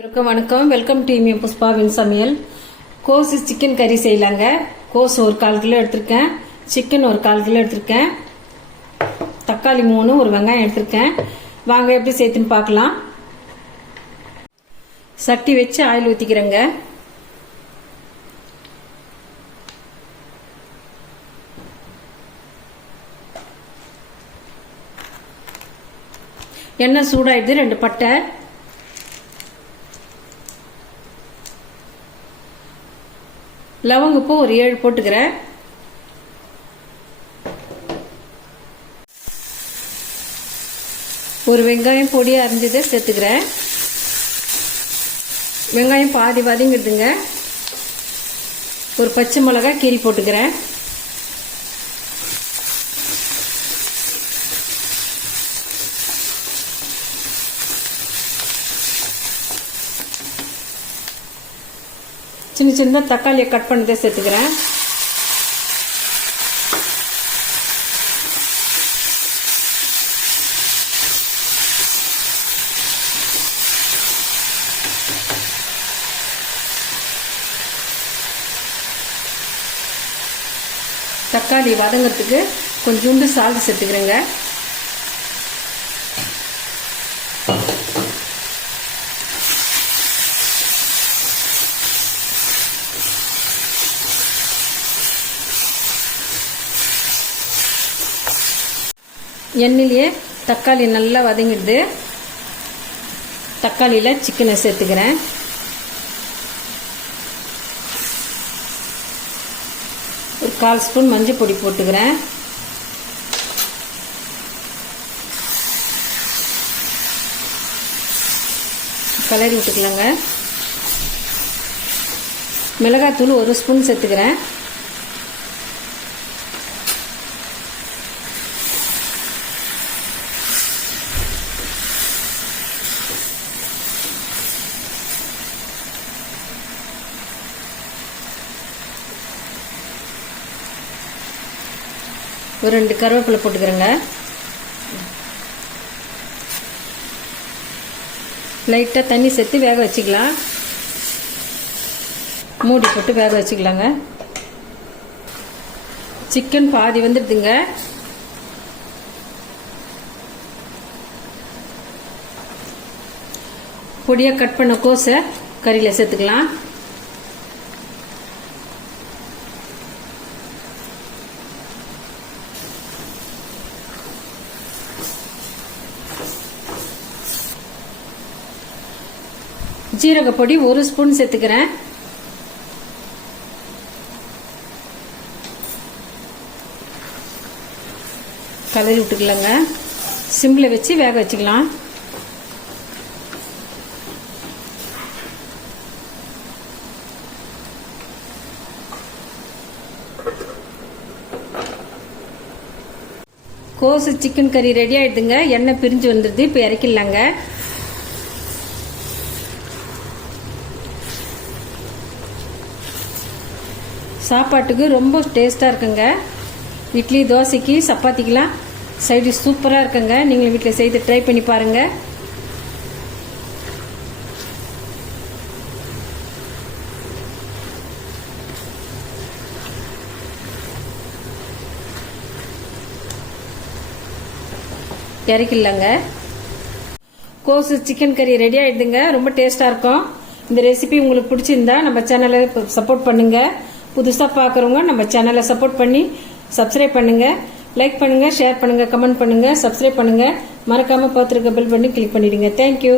வணக்கம். Welcome to புஷ்பாவின் சமையல். கோஸ் chicken கறி செய்யலாங்க. கோஸ் ஒரு 1/4 கிலோ எடுத்திருக்கேன். சிக்கன் ஒரு 1/4 கிலோ எடுத்திருக்கேன். தக்காளி 3, ஒரு வெங்காயம் எடுத்திருக்கேன். வாங்க எப்படி செய்யுதுன்னு பார்க்கலாம். சட்டி வச்சு ஆயில் ஊற்றிக்கிறேங்க. எண்ணெய் சூடாயிடுது. 2 பட்டை, லவங்கப்பூ ஒரு 7 போட்டுக்கிறேன். ஒரு வெங்காயம் பொடியாக அரிஞ்சதை சேர்த்துக்கிறேன். வெங்காயம் பாதி வதங்கிடுதுங்க. ஒரு பச்சை மிளகாய் கீரி போட்டுக்கிறேன். சின்ன சின்னதாக தக்காளியை கட் பண்ணதை சேர்த்துக்கிறேன். தக்காளி வதங்கிறதுக்கு கொஞ்சோண்டு சால்ட் சேர்த்துக்கிறேங்க. எண்ணெயிலேயே தக்காளி நல்லா வதங்கிடுது. தக்காளியில் சிக்கனை சேர்த்துக்கிறேன். ஒரு 1/4 ஸ்பூன் மஞ்சள் பொடி போட்டுக்கிறேன். கலரி விட்டுக்கலாங்க. மிளகாய்த்தூள் 1 ஸ்பூன் சேர்த்துக்கிறேன். ஒரு 2 கருவேப்பிலை போட்டுக்கிறேங்க. லைட்டாக தண்ணி சேர்த்து வேக வச்சுக்கலாம். மூடி போட்டு வேக வச்சுக்கலாங்க. சிக்கன் பாதி வந்துடுதுங்க. பொடியாக கட் பண்ண கோஸை கறியில் சேர்த்துக்கலாம். ஜீரக பொடி 1 ஸ்பூன் சேர்த்துக்கிறேன். கலரி விட்டுக்கலாங்க. சிம்மில் வச்சு வேக வச்சுக்கலாம். கோஸ் சிக்கன் கறி ரெடி ஆயிடுதுங்க. எண்ணெய் பிரிஞ்சு வந்துடுது. இப்போ இறக்கிடலாங்க. சாப்பாட்டுக்கு ரொம்ப டேஸ்ட்டாக இருக்குங்க. இட்லி, தோசைக்கு, சப்பாத்திக்கெலாம் சைடு சூப்பராக இருக்குங்க. நீங்களும் வீட்டில் செய்து ட்ரை பண்ணி பாருங்கள். இறக்கிடலாங்க. கோஸ் சிக்கன் கறி ரெடி ஆகிடுதுங்க. ரொம்ப டேஸ்ட்டாக இருக்கும். இந்த ரெசிபி உங்களுக்கு பிடிச்சிருந்தா நம்ம சேனலை சப்போர்ட் பண்ணுங்கள். புதுசாக பார்க்குறவங்க நம்ம சேனலை சப்போர்ட் பண்ணி சப்ஸ்கிரைப் பண்ணுங்கள். லைக் பண்ணுங்கள், ஷேர் பண்ணுங்கள், கமெண்ட் பண்ணுங்கள், சப்ஸ்கிரைப் பண்ணுங்கள். மறக்காமல் பார்த்துருக்க பெல் பண்ணி கிளிக் பண்ணிவிடுங்க. தேங்க்யூ.